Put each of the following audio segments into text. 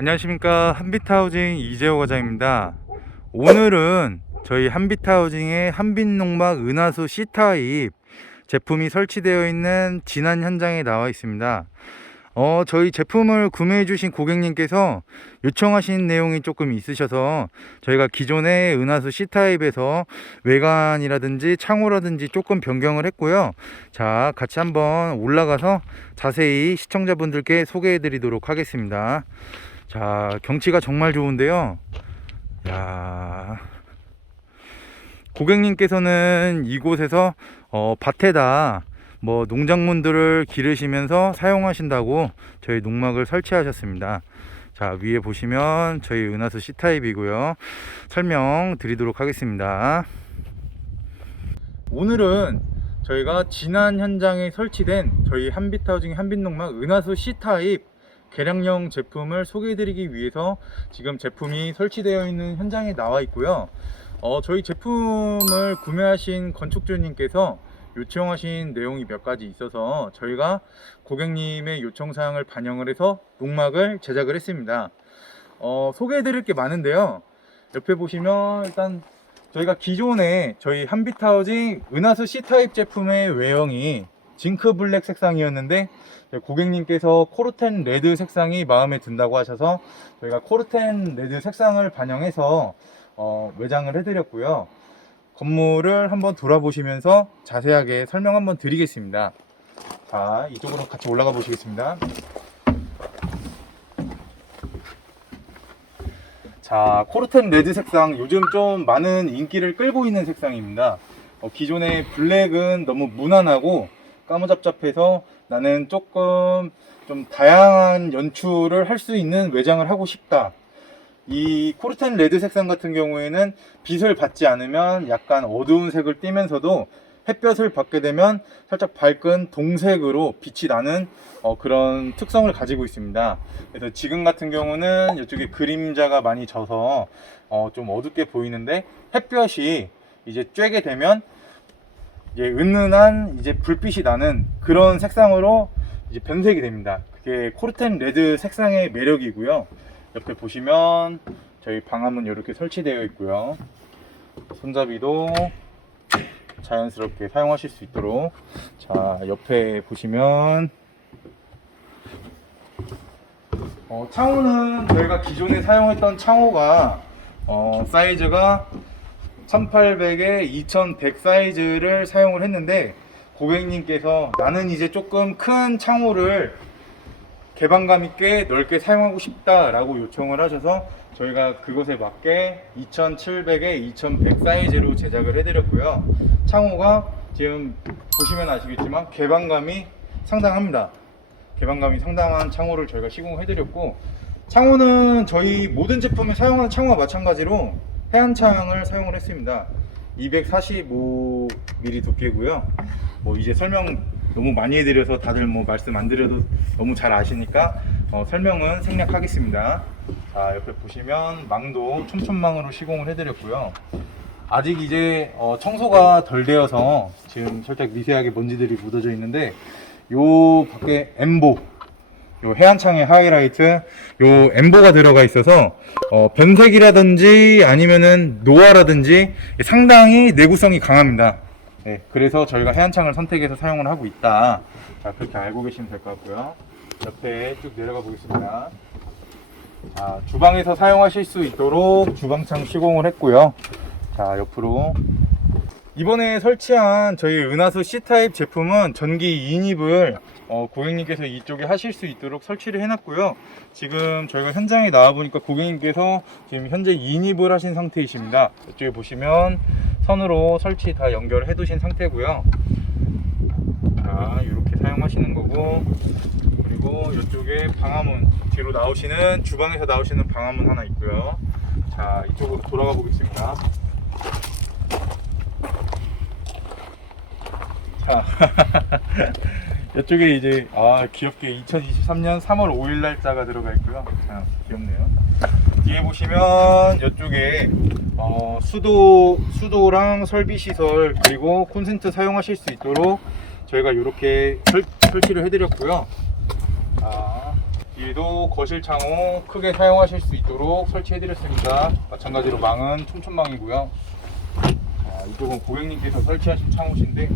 안녕하십니까. 한빛하우징 이재호 과장입니다. 오늘은 저희 한빛하우징의 한빛농막 은하수 C타입 제품이 설치되어 있는 진안 현장에 나와 있습니다. 어, 저희 제품을 구매해 주신 고객님께서 요청하신 내용이 조금 있으셔서 저희가 기존의 은하수 C타입에서 외관이라든지 창호라든지 조금 변경을 했고요. 자 같이 한번 올라가서 자세히 시청자분들께 소개해 드리도록 하겠습니다 자, 경치가 정말 좋은데요. 야. 고객님께서는 이곳에서 어, 밭에다 뭐 농작물들을 기르시면서 사용하신다고 저희 농막을 설치하셨습니다. 자, 위에 보시면 저희 은하수 C타입이고요. 설명 드리도록 하겠습니다. 오늘은 저희가 지난 현장에 설치된 저희 한빛하우징 한빛농막 은하수 C타입 개량형 제품을 소개해드리기 위해서 지금 제품이 설치되어 있는 현장에 나와 있고요. 어, 저희 제품을 구매하신 건축주님께서 요청하신 내용이 몇 가지 있어서 저희가 고객님의 요청 사항을 반영을 해서 농막을 제작을 했습니다. 어, 소개해드릴 게 많은데요. 옆에 보시면 일단 저희가 기존에 저희 한빛하우징 은하수 C타입 제품의 외형이 징크 블랙 색상이었는데 고객님께서 코르텐 레드 색상이 마음에 든다고 하셔서 저희가 코르텐 레드 색상을 반영해서 어, 외장을 해드렸고요. 건물을 한번 돌아보시면서 자세하게 설명 한번 드리겠습니다. 자, 이쪽으로 같이 올라가 보시겠습니다. 자, 코르텐 레드 색상 요즘 좀 많은 인기를 끌고 있는 색상입니다. 어, 기존의 블랙은 너무 무난하고 까무잡잡해서 나는 조금 좀 다양한 연출을 할 수 있는 외장을 하고 싶다. 이 코르텐 레드 색상 같은 경우에는 빛을 받지 않으면 약간 어두운 색을 띠면서도 햇볕을 받게 되면 살짝 밝은 동색으로 빛이 나는 어, 그런 특성을 가지고 있습니다. 그래서 지금 같은 경우는 이쪽에 그림자가 많이 져서 어, 좀 어둡게 보이는데 햇볕이 이제 쬐게 되면 이제 은은한 이제 불빛이 나는 그런 색상으로 이제 변색이 됩니다. 그게 코르텐 레드 색상의 매력이고요. 옆에 보시면 저희 방화문 이렇게 설치되어 있고요. 손잡이도 자연스럽게 사용하실 수 있도록 자 옆에 보시면 어, 창호는 저희가 기존에 사용했던 창호가 어, 사이즈가 1800에 2100 사이즈를 사용을 했는데 고객님께서 나는 이제 조금 큰 창호를 개방감 있게 넓게 사용하고 싶다라고 요청을 하셔서 저희가 그것에 맞게 2700에 2100 사이즈로 제작을 해드렸고요. 창호가 지금 보시면 아시겠지만 개방감이 상당합니다. 개방감이 상당한 창호를 저희가 시공해드렸고 창호는 저희 모든 제품에 사용하는 창호와 마찬가지로 해안창을 사용을 했습니다. 245mm 두께고요. 뭐 이제 설명 너무 많이 해드려서 다들 뭐 말씀 안 드려도 너무 잘 아시니까 어, 설명은 생략하겠습니다. 자 옆에 보시면 망도 촘촘망으로 시공을 해드렸고요. 아직 이제 어, 청소가 덜 되어서 지금 살짝 미세하게 먼지들이 묻어져 있는데 요 밖에 엠보 요 해안창의 하이라이트 요 엠보가 들어가 있어서 어, 변색이라든지 아니면은 노화라든지 상당히 내구성이 강합니다. 네, 그래서 저희가 해안창을 선택해서 사용을 하고 있다. 자, 그렇게 알고 계시면 될 것 같고요. 옆에 쭉 내려가 보겠습니다. 자, 주방에서 사용하실 수 있도록 주방창 시공을 했고요. 자, 옆으로 이번에 설치한 저희 은하수 C타입 제품은 전기 2인입을 어, 고객님께서 이쪽에 하실 수 있도록 설치를 해놨고요. 지금 저희가 현장에 나와 보니까 고객님께서 지금 현재 2인입을 하신 상태이십니다. 이쪽에 보시면 선으로 설치 다 연결해 두신 상태고요. 자, 이렇게 사용하시는 거고 그리고 이쪽에 방화문 뒤로 나오시는 주방에서 나오시는 방화문 하나 있고요. 자, 이쪽으로 돌아가 보겠습니다. 자, 이쪽에 이제 아 귀엽게 2023년 3월 5일 날짜가 들어가 있고요. 자, 귀엽네요. 뒤에 보시면 이쪽에 어, 수도 수도랑 설비 시설 그리고 콘센트 사용하실 수 있도록 저희가 이렇게 설, 설치를 해드렸고요. 자, 여기도 거실 창호 크게 사용하실 수 있도록 설치해드렸습니다. 마찬가지로 망은 촘촘망이고요. 자, 이쪽은 고객님께서 설치하신 창호신데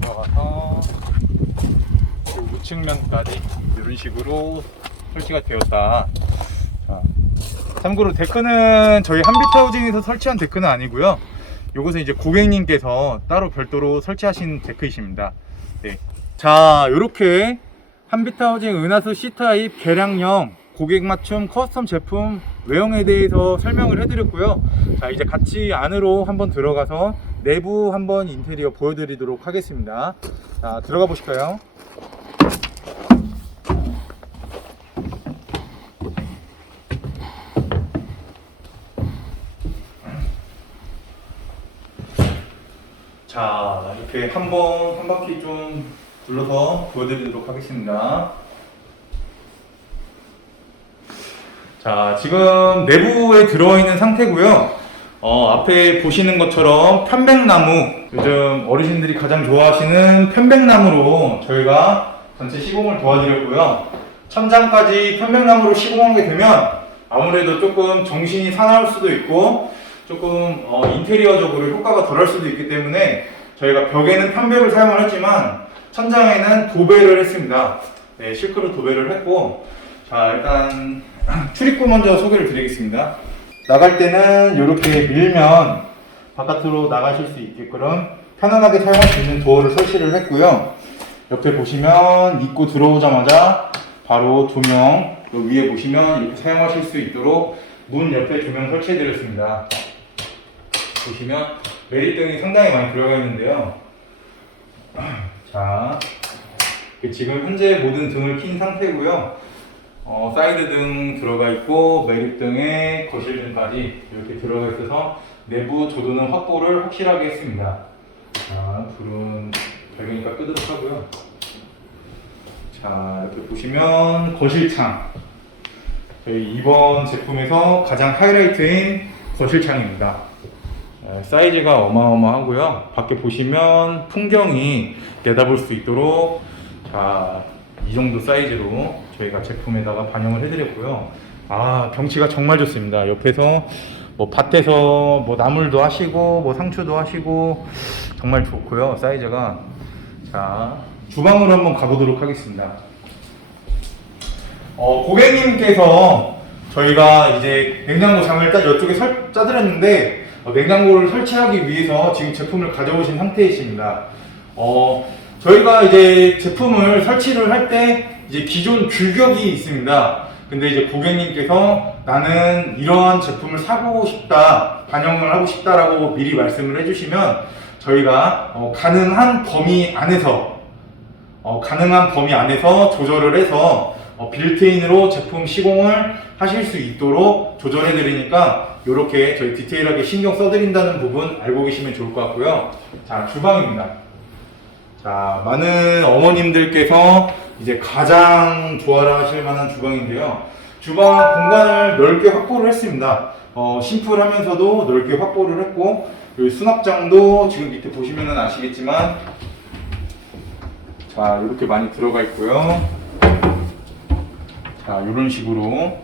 들어가서 그리고 우측면까지 이런 식으로 설치가 되었다. 자, 참고로 데크는 저희 한비타우징에서 설치한 데크는 아니고요. 요것은 이제 고객님께서 따로 별도로 설치하신 데크이십니다. 네. 자, 요렇게 한비타우징 은하수 C타입 개량형 고객 맞춤 커스텀 제품 외형에 대해서 설명을 해드렸고요. 자, 이제 같이 안으로 한번 들어가서 내부 한번 인테리어 보여드리도록 하겠습니다. 자, 들어가 보실까요? 자, 이렇게 한번 한 바퀴 좀 둘러서 보여드리도록 하겠습니다. 자, 지금 내부에 들어있는 상태고요. 어, 앞에 보시는 것처럼 편백나무, 요즘 어르신들이 가장 좋아하시는 편백나무로 저희가 전체 시공을 도와드렸고요. 천장까지 편백나무로 시공하게 되면 아무래도 조금 정신이 사나울 수도 있고 조금 어, 인테리어적으로 효과가 덜할 수도 있기 때문에 저희가 벽에는 편백을 사용을 했지만 천장에는 도배를 했습니다. 네, 실크로 도배를 했고 자 일단 출입구 먼저 소개를 드리겠습니다. 나갈 때는 이렇게 밀면 바깥으로 나가실 수 있게끔 편안하게 사용할 수 있는 도어를 설치를 했고요. 옆에 보시면 입구 들어오자마자 바로 조명 위에 보시면 이렇게 사용하실 수 있도록 문 옆에 조명 설치해 드렸습니다. 보시면 메리등이 상당히 많이 들어가 있는데요. 자, 지금 현재 모든 등을 킨 상태고요. 어, 사이드 등 들어가 있고 매립 등에 거실 등까지 이렇게 들어가 있어서 내부 조도는 확보를 확실하게 했습니다. 자, 불은 밝으니까 끄도록 하고요. 자, 이렇게 보시면 거실창. 저희 이번 제품에서 가장 하이라이트인 거실창입니다. 어, 사이즈가 어마어마하고요. 밖에 보시면 풍경이 내다볼 수 있도록 자, 이 정도 사이즈로 저희가 제품에다가 반영을 해드렸고요. 아, 경치가 정말 좋습니다. 옆에서 뭐 밭에서 뭐 나물도 하시고 뭐 상추도 하시고 정말 좋고요. 사이즈가 자, 주방으로 한번 가보도록 하겠습니다. 어, 고객님께서 저희가 이제 냉장고 장을 일단 이쪽에 설, 짜드렸는데 어, 냉장고를 설치하기 위해서 지금 제품을 가져오신 상태이십니다. 어, 저희가 이제 제품을 설치를 할 때 이제 기존 규격이 있습니다. 근데 이제 고객님께서 나는 이러한 제품을 사고 싶다, 반영을 하고 싶다라고 미리 말씀을 해주시면 저희가 어, 가능한 범위 안에서 어, 가능한 범위 안에서 조절을 해서 어, 빌트인으로 제품 시공을 하실 수 있도록 조절해 드리니까 이렇게 저희 디테일하게 신경 써 드린다는 부분 알고 계시면 좋을 것 같고요. 자, 주방입니다. 자, 많은 어머님들께서 이제 가장 좋아하실 만한 주방인데요. 주방 공간을 넓게 확보를 했습니다. 어, 심플하면서도 넓게 확보를 했고, 여기 수납장도 지금 밑에 보시면 아시겠지만, 자, 이렇게 많이 들어가 있고요. 자, 이런 식으로.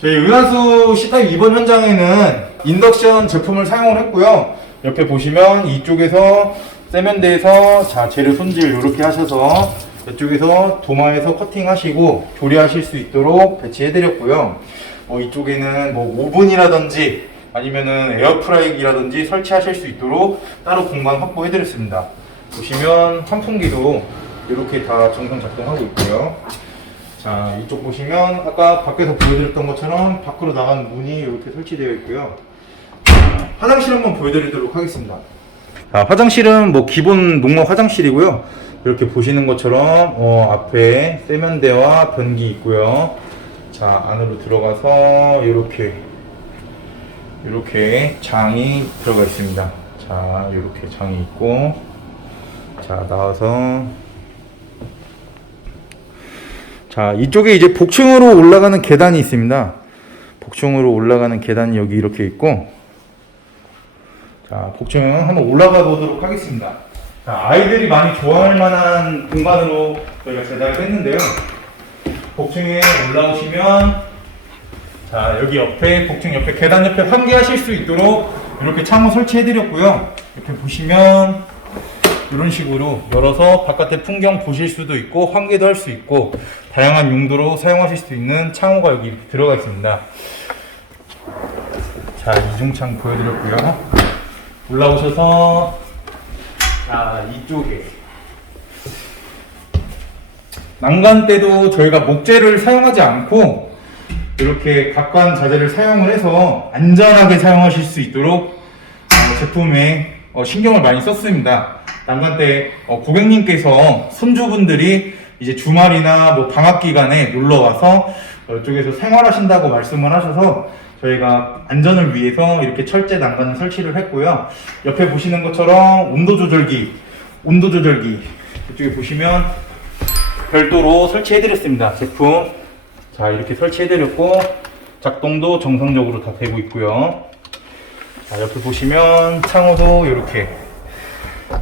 저희 은하수 C타입 이번 현장에는 인덕션 제품을 사용을 했고요. 옆에 보시면 이쪽에서 세면대에서 자, 재료 손질 이렇게 하셔서 이쪽에서 도마에서 커팅하시고 조리하실 수 있도록 배치해드렸고요. 어, 이쪽에는 뭐 오븐이라든지 아니면은 에어프라이기라든지 설치하실 수 있도록 따로 공간 확보해드렸습니다. 보시면 환풍기도 이렇게 다 정상 작동하고 있고요. 자, 이쪽 보시면 아까 밖에서 보여드렸던 것처럼 밖으로 나가는 문이 이렇게 설치되어 있고요. 자, 화장실 한번 보여드리도록 하겠습니다. 자, 화장실은 뭐 기본 농막 화장실이고요. 이렇게 보시는 것처럼 어, 앞에 세면대와 변기 있고요. 자, 안으로 들어가서 이렇게 이렇게 장이 들어가 있습니다. 자, 이렇게 장이 있고 자, 나와서 자, 이쪽에 이제 복층으로 올라가는 계단이 있습니다. 복층으로 올라가는 계단이 여기 이렇게 있고, 자, 복층 한번 올라가 보도록 하겠습니다. 자, 아이들이 많이 좋아할 만한 공간으로 저희가 제작을 했는데요. 복층에 올라오시면 자 여기 옆에 복층 옆에 계단 옆에 환기하실 수 있도록 이렇게 창호 설치해 드렸고요. 이렇게 보시면 이런 식으로 열어서 바깥에 풍경 보실 수도 있고 환기도 할 수 있고 다양한 용도로 사용하실 수 있는 창호가 여기 들어가 있습니다. 자 이중창 보여드렸고요. 올라오셔서 자 이쪽에 난간 때도 저희가 목재를 사용하지 않고 이렇게 각관 자재를 사용을 해서 안전하게 사용하실 수 있도록 어, 제품에 어, 신경을 많이 썼습니다. 난간 때 어, 고객님께서 손주분들이 이제 주말이나 뭐 방학 기간에 놀러 와서 어, 이쪽에서 생활하신다고 말씀을 하셔서 저희가 안전을 위해서 이렇게 철제 난간을 설치를 했고요. 옆에 보시는 것처럼 온도 조절기, 온도 조절기 이쪽에 보시면 별도로 설치해드렸습니다. 제품. 자, 이렇게 설치해드렸고, 작동도 정상적으로 다 되고 있고요. 자, 옆에 보시면 창호도 이렇게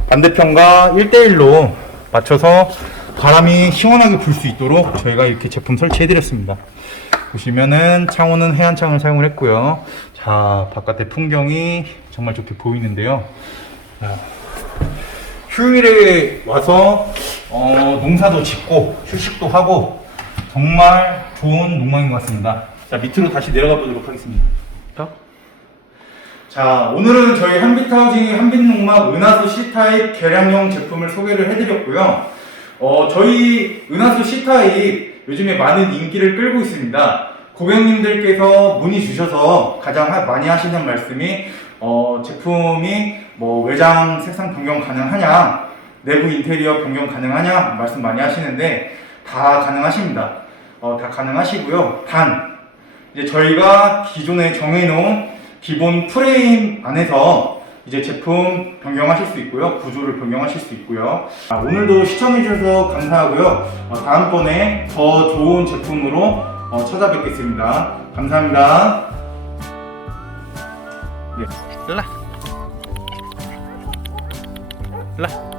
반대편과 1대1로 맞춰서 바람이 시원하게 불 수 있도록 저희가 이렇게 제품 설치해드렸습니다. 보시면은 창호는 해안창을 사용을 했고요. 자, 바깥의 풍경이 정말 좋게 보이는데요. 자, 휴일에 와서 어, 농사도 짓고 휴식도 하고 정말 좋은 농망인 것 같습니다. 자 밑으로 다시 내려가 보도록 하겠습니다. 자, 자 오늘은 저희 한빛하우징 한빛농막 은하수 C타입 개량용 제품을 소개를 해드렸고요. 어, 저희 은하수 C타입 요즘에 많은 인기를 끌고 있습니다. 고객님들께서 문의 주셔서 가장 하- 많이 하시는 말씀이 어, 제품이 뭐 외장 색상 변경 가능하냐, 내부 인테리어 변경 가능하냐 말씀 많이 하시는데 다 가능하십니다. 어, 다 가능하시고요. 단 이제 저희가 기존에 정해놓은 기본 프레임 안에서 이제 제품 변경하실 수 있고요. 구조를 변경하실 수 있고요. 아, 오늘도 시청해주셔서 감사하고요. 어, 다음번에 더 좋은 제품으로 어, 찾아뵙겠습니다. 감사합니다. 예. 일라 일라